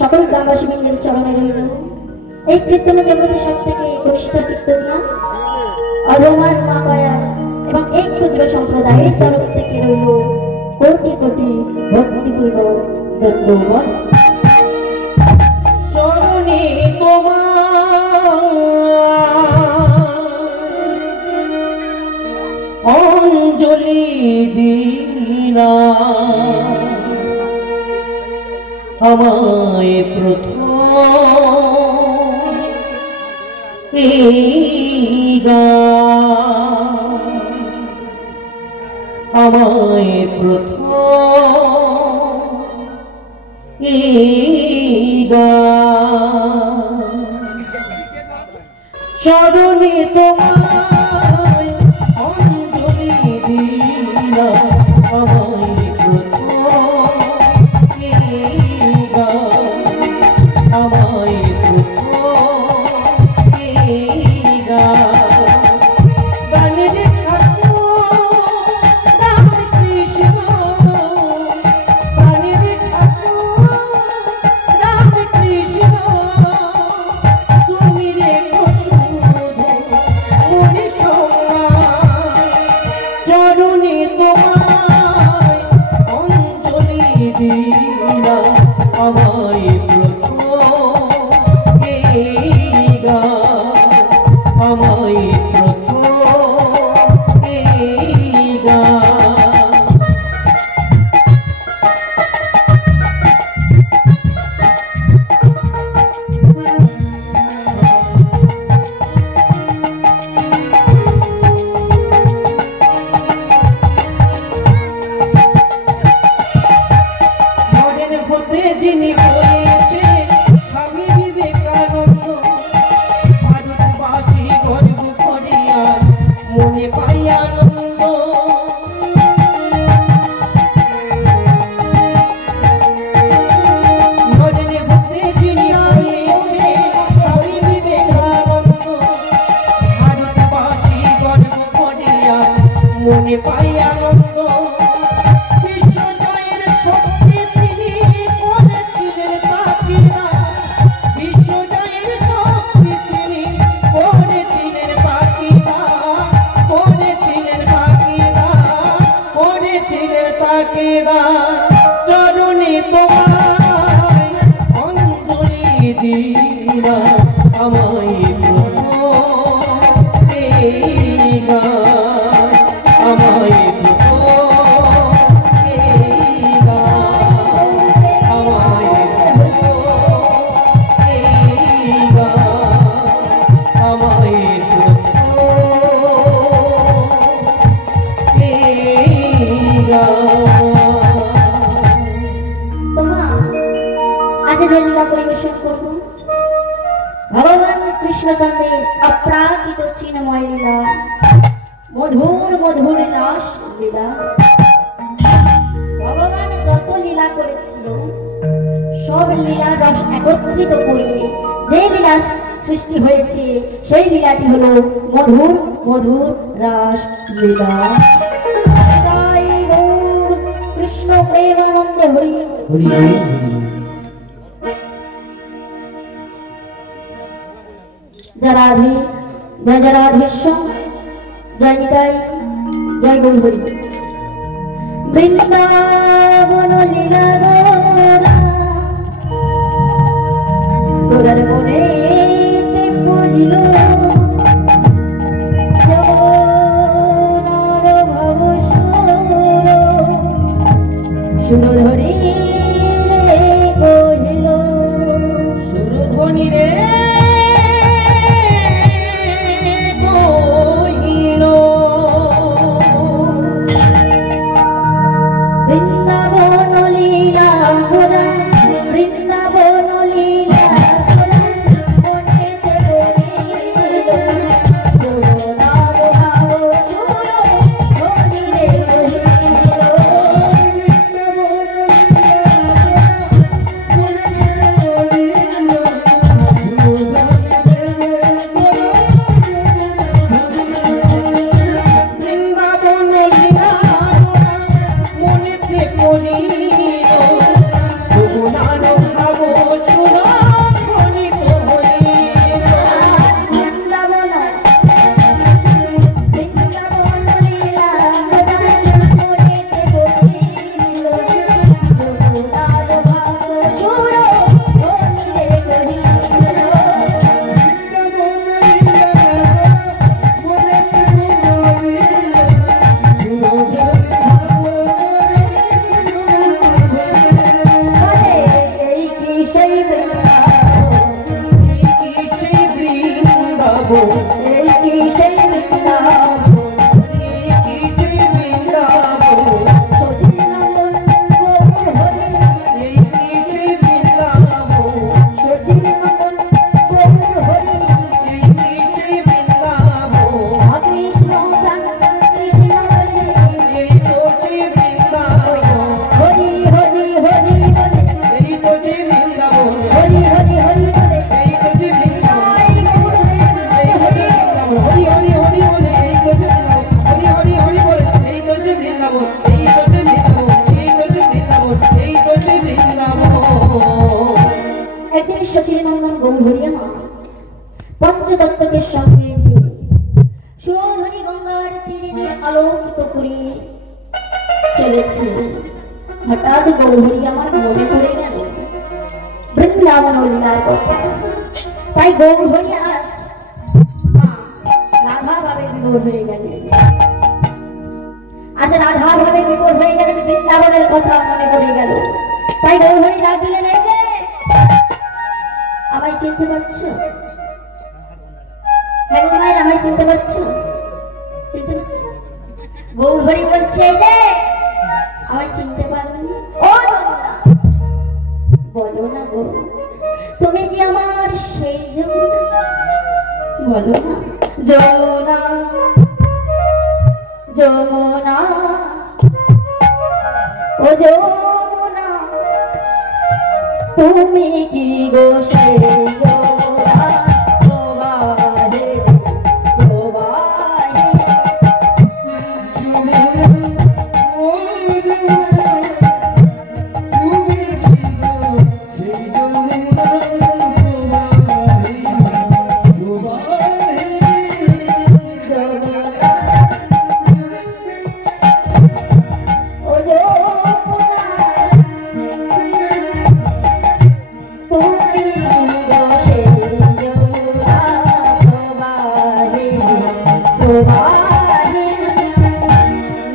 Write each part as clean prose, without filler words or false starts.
সকল গ্রামবাসী বৃন্দের চরণে রইল এই কীর্তন জগতের সব থেকে কনিষ্ঠ কীর্তনিয়া অধমার মা কয়া এবং এই ক্ষুদ্র সম্প্রদায়ের তরফ থেকে রইল কোটি কোটি ভক্তিপূর্ণ ধন্যবাদ। চরণে তোমার অঞ্জলি দিলা আমায় প্রথম আমায় প্রথম চরণে তোমায় অঞ্জলি দিলা আমায় প্রথম আমায় চরণে তোমায় অঞ্জলি দিলা আমায় ভগবান কৃষ্ণচন্দ্রের অপ্রাকৃত চিন্ময় লীলা মধুর মধুর রাস লীলা। ভগবান যত লীলা করেছিল সব লীলা রস একত্রিত করে যে লীলা সৃষ্টি হয়েছে সেই লীলাটি হলো মধুর মধুর রাস লীলা। কৃষ্ণ প্রেমানন্দ হরি হরি। जय राधे जय जय राधेश्याम जय निताई जय गौरी। বৃন্দাবন লীলা গোরার মনে পড়িল সুরধরি কহিল সুরধ্বনি রে বৃন্দাবন লীলা সচিরনন্দন গৌরহরিয়া মা পঞ্চতত্ত্বকে সঙ্গে নিয়ে সুরধনী গঙ্গার তীরে আলোকিত করে চলেছে। হঠাৎ গৌরহরি আমার মনে পড়ে গেল বৃন্দাবন লীলার কথা। তাই গৌরহরি আজ রাধা ভাবে বিভোর হয়ে গেলেন। আজ রাধা ভাবে বিভোর হয়ে গেলেন, বৃন্দাবনের কথা মনে পড়ে গেল। তাই গৌরহরি ডাক দিলেন, এই যে আমায় চিনতে পারছো? হ্যাঁ গো মায়ের, আমায় চিনতে পারছো? চিনতে পারছো? গৌরহরি বলছে, এই যে আমায় চিনতে পারোনি? ও যমুনা, বলো না গো, তুমি কি আমার সেই যমুনা? বলো না। যমুনা যমুনা ও যমুনা, তুমি কি গো সেই যমুনা? প্রবাহে প্রবাহে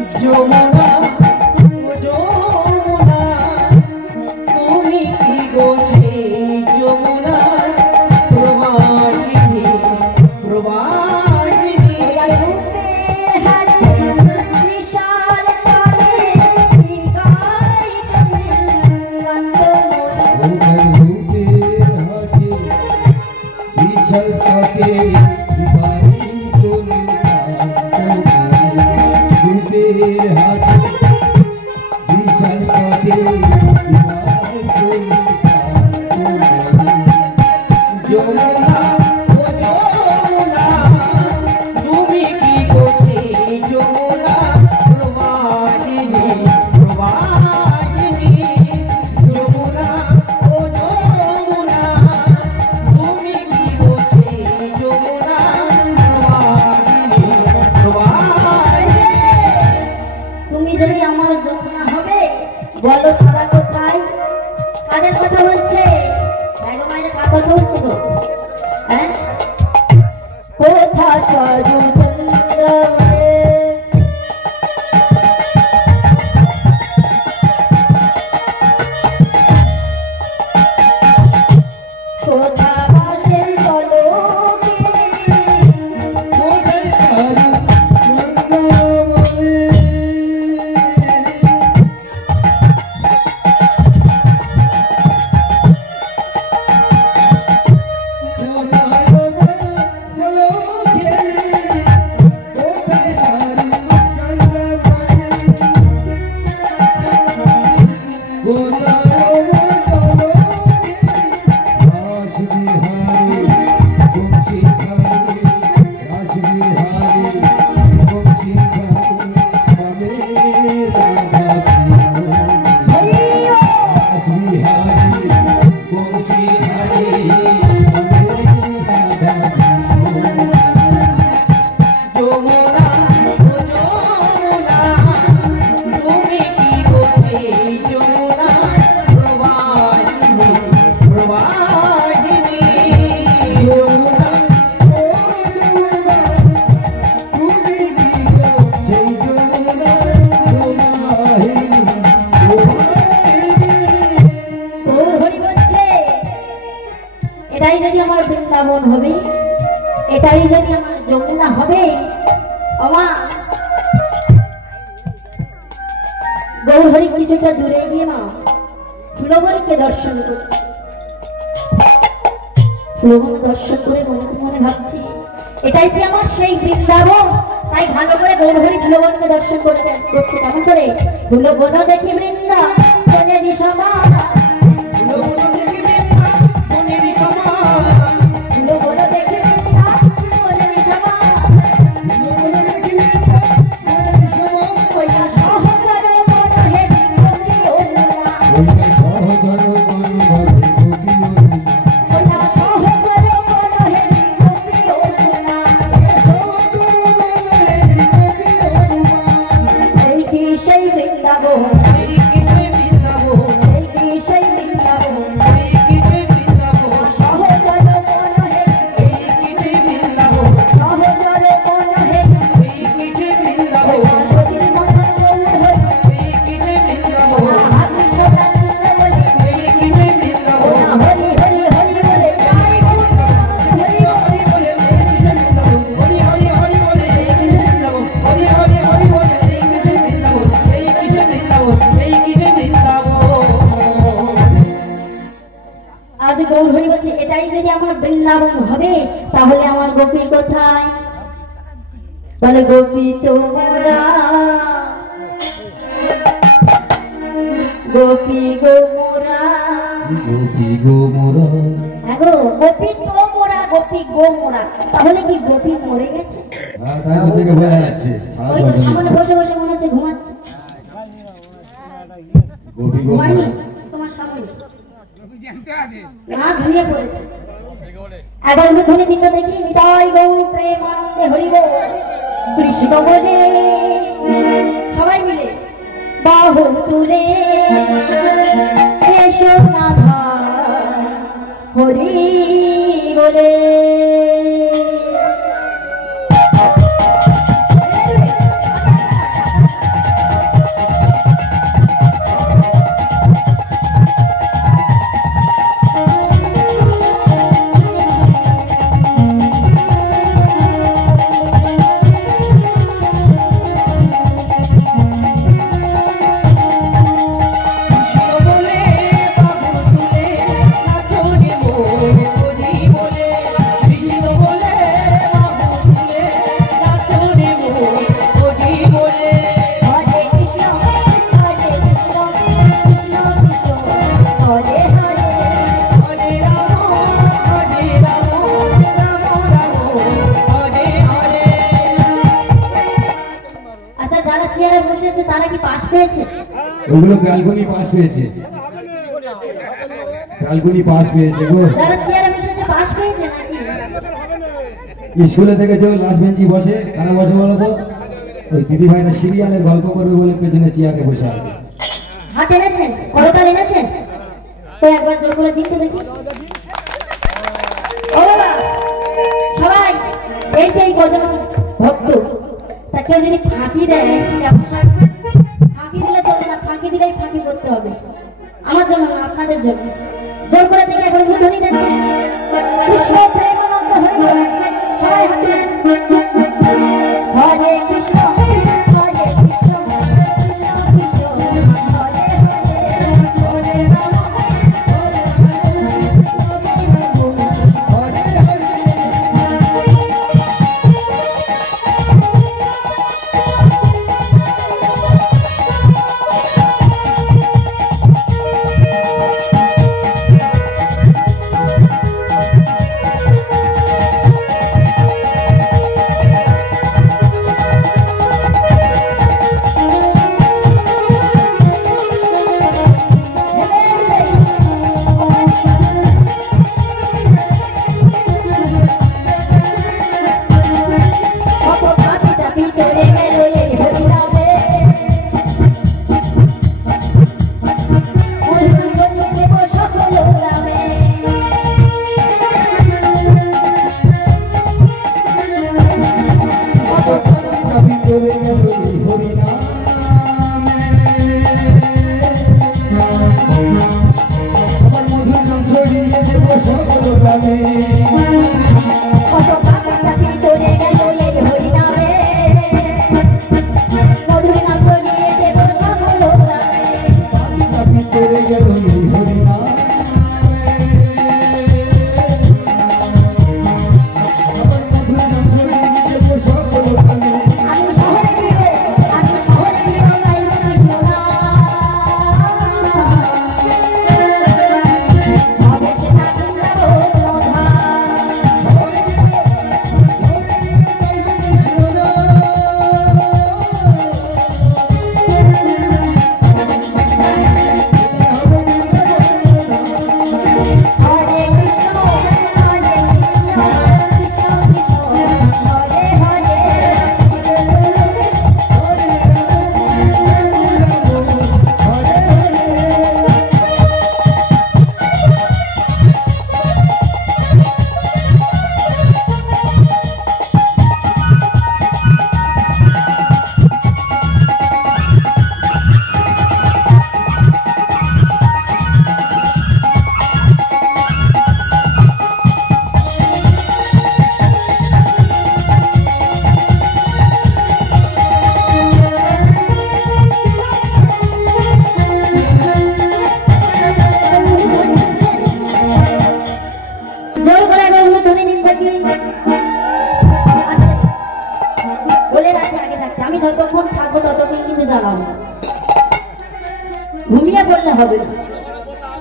গৌরহরি কিছুটা দূরে গিয়ে মা ফুলবনকে দর্শন করছে। ফুলবন দর্শন করে মনে মনে ভাবছি, এটাই কি আমার সেই বৃন্দাবন? তাই ভালো করে গৌরহরি ফুলবনকে দর্শন করছে। কেমন করে? ফুলবন দেখি বৃন্দাবনের সভা, যে গৌরহরি বলছে এটাই যদি আমার বৃন্দাবন হবে তাহলে আমার গোপী কোথায়? বলে গোপী তোমরা গোপী গোমরা গোপী গোমরা। হ্যাঁ গো, গোপী তোমরা গোপী গোমরা, তাহলে কি গোপী মরে গেছে? তাই তো থেকে বোঝা যাচ্ছে ওই তো সামনে বসে বসে মনে হচ্ছে ঘুমাচ্ছে। গোপী ঘুমায়নি গোমরা। তোমার সামনে না, ঘুমিয়ে পড়েছে। একবার ধ্বনি দিতে দেখি নিতাই গৌর প্রেমানন্দে হরি বল কৃষ্ণ বলে সবাই মিলে বাহু তুলে এসো না ভাই হরি বলে। তারা কি পাস পেয়েছে? ওগুলো ব্যালকনি পাস পেয়েছে, ব্যালকনি পাস পেয়েছে গো। যারা চেয়ারে বসেছে পাস পেয়েছে নাকি? স্কুলে থেকে যে লাস্ট বেঞ্চি বসে, কারা বসে বলো তো? ওই দিদি ভাইরা সিরিয়ালের গল্প করবে বলে পেছনে চেয়ারে বসে আছে। হাত এনেছেন, করতাল এনেছেন, তো একবার জোর করে দিন তো দেখি। ও বাবা সবাই এই গজন ভক্ত, তা কেউ যদি ফাঁকি দেয় কেমন লাগবে? ফাঁকি দিলে চলবে না, ফাঁকি দিলেই ফাঁকি করতে হবে। আমার জন্য না, আপনাদের জন্য। জোর করে দেখে এখন ধ্বনি দেন কৃষ্ণ প্রেমানন্দ হরি বল। সবাই হাত দেন হরে কৃষ্ণ হরে কৃষ্ণ কৃষ্ণ কৃষ্ণ হরে হরে হরে রাম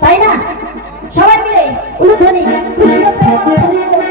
তাই না? সবাই মিলে উলুধ্বনি কৃষ্ণ প্রেম ধরিয়ে দেব।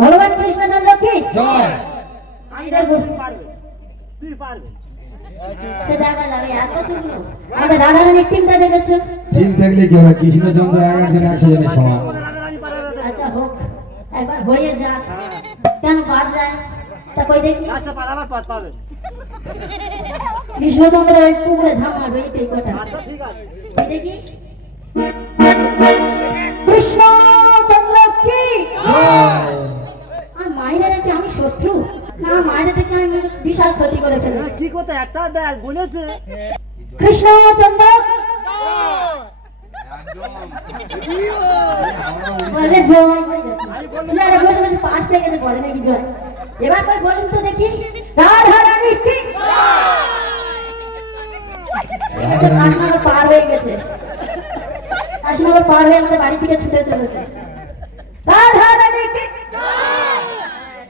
ভগবান কৃষ্ণচন্দ্র কি জয়। আমি দেখবো দেখা যাবে এতটুকু আমাদের রাধারানীর টিমটা দেখেছো? টিম দেখলে কি হবে? কৃষ্ণচন্দ্র একজন 100 জনের সমান। আচ্ছা হোক, একবার হয়ে যা, কেন পার যায় তা কই দেখি। কৃষ্ণচন্দ্র একটু করে ঝাঁপ মারবে এই কথা। ঠিক আছে দেখি। কৃষ্ণচন্দ্র কি আর মায়েরা নাকি আমি শত্রু না? মায়েরা দেখছি আমি বিশাল ক্ষতি করে ফেলেছি। কি কথা একটা দেখ বলেছে কৃষ্ণচন্দ্র বলে জয়। ছেলেরা বসে বসে পাশ পেয়ে গেছে, বলে নাকি জয়। এবার কই বলুন তো দেখি। রাধারানী কি কাশনগর পার হয়ে গেছে, কাশনগর পার হয়ে আমাদের বাড়ি থেকে ছুটে চলেছে। রাধারানী কি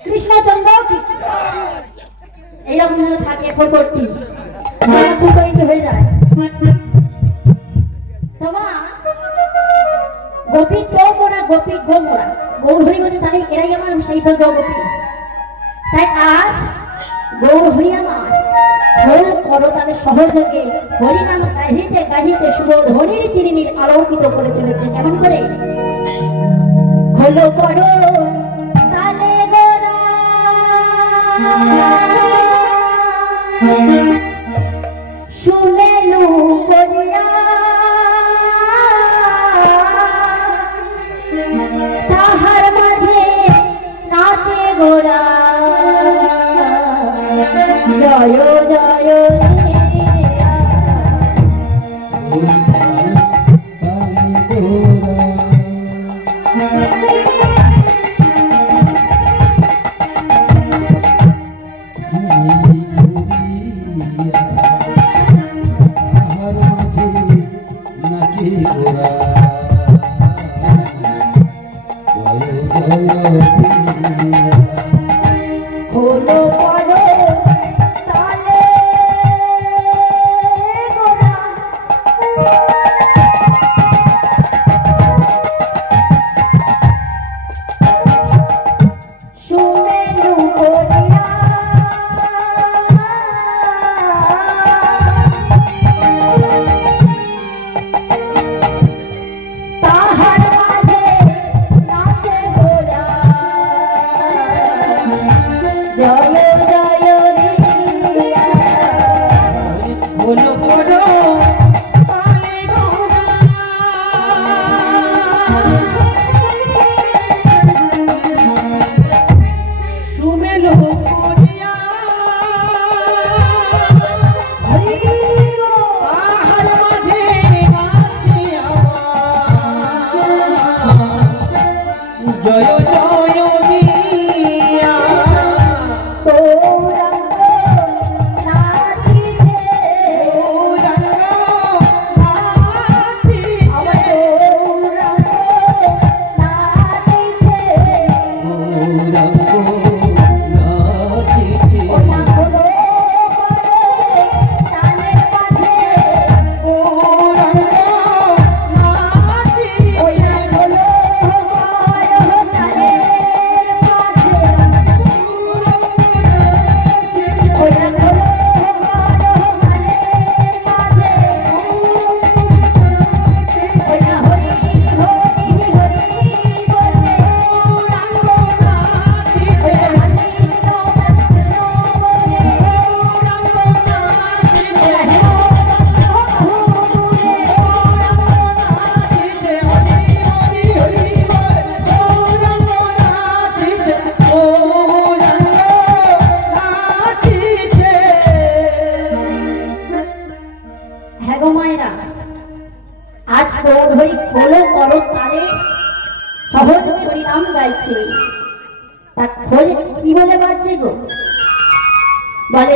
কৃষ্ণচন্দ্র কি এইরকম যেন থাকে ফোরটি হয়ে যায়। তোমা গোপী তো মোরা, গোপী গো মোরা, গৌরহরি বলছে তাহলে এরাই আমার সেই তো গোপী। তাই আজ গৌরহরি আমার হল করো তাদের সহযোগে হরিনাম গাহিতে গাহিতে শুভ ধনির তিরিনির আলোকিত করে চলেছে। কেমন করে হলো করো তালে গোরা শুনেলু করিয়া তাহার মাঝে নাচে গোরা জয় জয়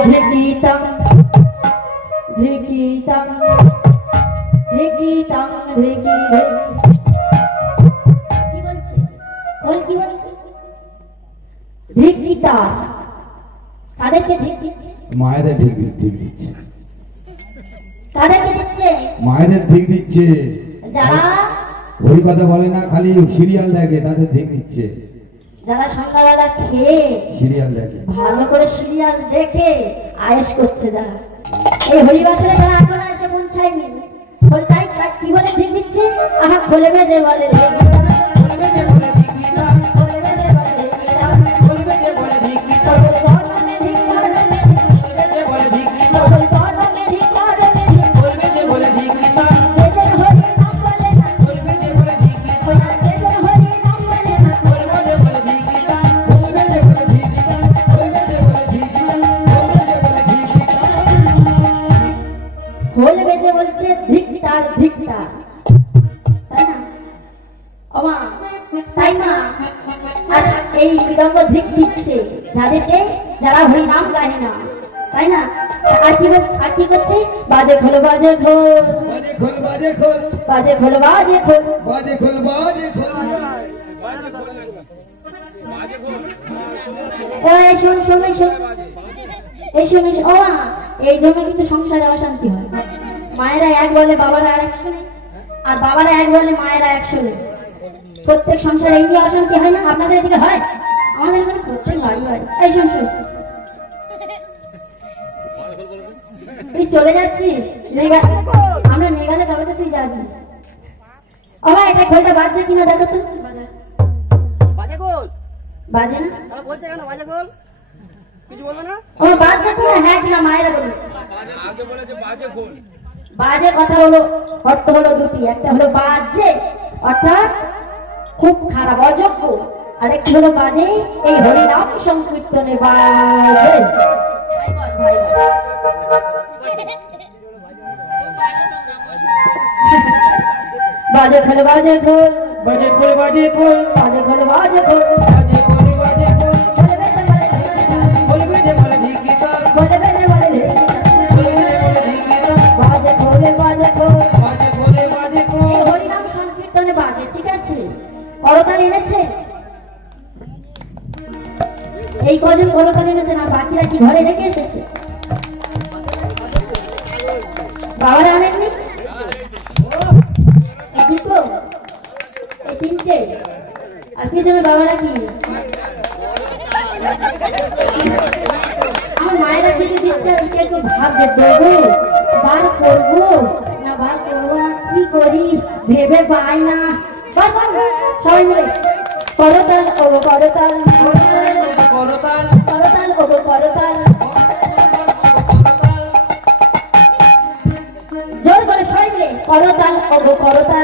ধিকিতাম ধিকিতাম ধিকিতাম ধিকি কি বলছে বল কি বলছে ধিকিতা কাদেরকে ধিক দিচ্ছে মায়েদের ঠিক দিচ্ছে, কাদেরকে দিচ্ছে মায়েদের ঠিক দিচ্ছে। যারা ওই কথা বলে না, খালি সিরিয়াল দেখে তাদের ঠিক দিচ্ছে। যারা সন্ধ্যাবেলা খেয়ে সিরিয়াল দেখে, ভালো করে সিরিয়াল দেখে আয়েশ করছে, যারা এই হরিবাসরে যারা এখন এসে পৌঁছায়নি বলে তাই কি বলে ঠিক দিচ্ছে আহা খোলবে যে বলে রে খোলবে যে বলে ঠিক দিতাম খোলবে যে বলে ঠিক দিতাম খোলবে যে বলে ঠিক দিতাম খোলবে যে বলে ঠিক দিতাম খোলবে যে বলে ঠিক দিতাম খোলবে যে বলে ঠিক দিতাম যে যে হরি নাম বলে না খোলবে যে বলে ঠিক দিতাম যে যে হরি নাম বলে না খোলবে যে বলে ঠিক দিতাম খোলবে যে বলে ঠিক দিতাম খোলবে যে বলে ঠিক দিতাম খোলবে যে বলে ঠিক দিতাম খোল বেজে বলছে ধিক্কার ধিক্কার, তাই না ওমা তাই না? আজ এই বিলম্ব ধিক দিচ্ছে যাদেরকে যারা হরি নাম গায় না, তাই না? আর কি করছে বাজে খোল বাজে খোল বাজে খোল বাজে খোল বাজে খোল বাজে খোল বাজে খোল বাজে খোল। এই শোন শোন এই শোন এই শোন এই শোন। ও মা, এই জন্য কিন্তু সংসারে অশান্তি হয়। মায়েরা এক বলে বাবারা আর এক শোনে, আর বাবারা এক বলে মায়েরা এক শোনে। প্রত্যেক সংসারে এই নিয়ে অশান্তি হয় না? আপনাদের এদিকে হয়? আমাদের এখানে প্রত্যেক বাড়ি বাড়ি। এই শোন শোন, তুই চলে যাচ্ছিস আমরা নেগালে তবে তো তুই যাবি। আমার এটা খোলটা বাজছে কিনা দেখো তো। বাজে গোল বাজে না? তারা বলছে কেন বাজে গোল? কিছু বলবে না? আমার বাজছে কিনা হ্যাঁ কিনা মায়েরা বলবে। বাজে কথা হলো অর্থ হলো দুটি, একটা হলো বাজে অর্থাৎ খুব খারাপ অযোগ্য, আর একটি হলো বাজে এই হরিনাম সংকীর্তনে বাজে। বাজে খোল বাজে খোল বাজে খোল বাজে খোল বাজে খোল বাজে খোল বাজে খোল বাজে খোল বলবে যে বলে ঠিক দিতাম বলবে যে বলে রে বলবে যে বলে ঠিক দিতাম বাজে খোলে বাজে খোল বাজে খোলে বাজে খোল। এই হরিনাম সংকীর্তনে বাজে, ঠিক আছে? করতাল এনেছে এই কজন করতাল এনেছে না, বাকিরা কি ঘরে রেখে এসেছে? বাবারা আনেননি? এই দুটো এই তিনটে আর পিছনে বাবারা কি? আমার মায়েরা কিছু দিচ্ছে আর কেউ ভাবছে দেবো বার করবো না বার করবো না কি করি ভেবে পাই না। সবাই মিলে করতাল ও করতাল করতাল করতাল ও করতাল জোর করে সবাই মিলে করতাল ও করতাল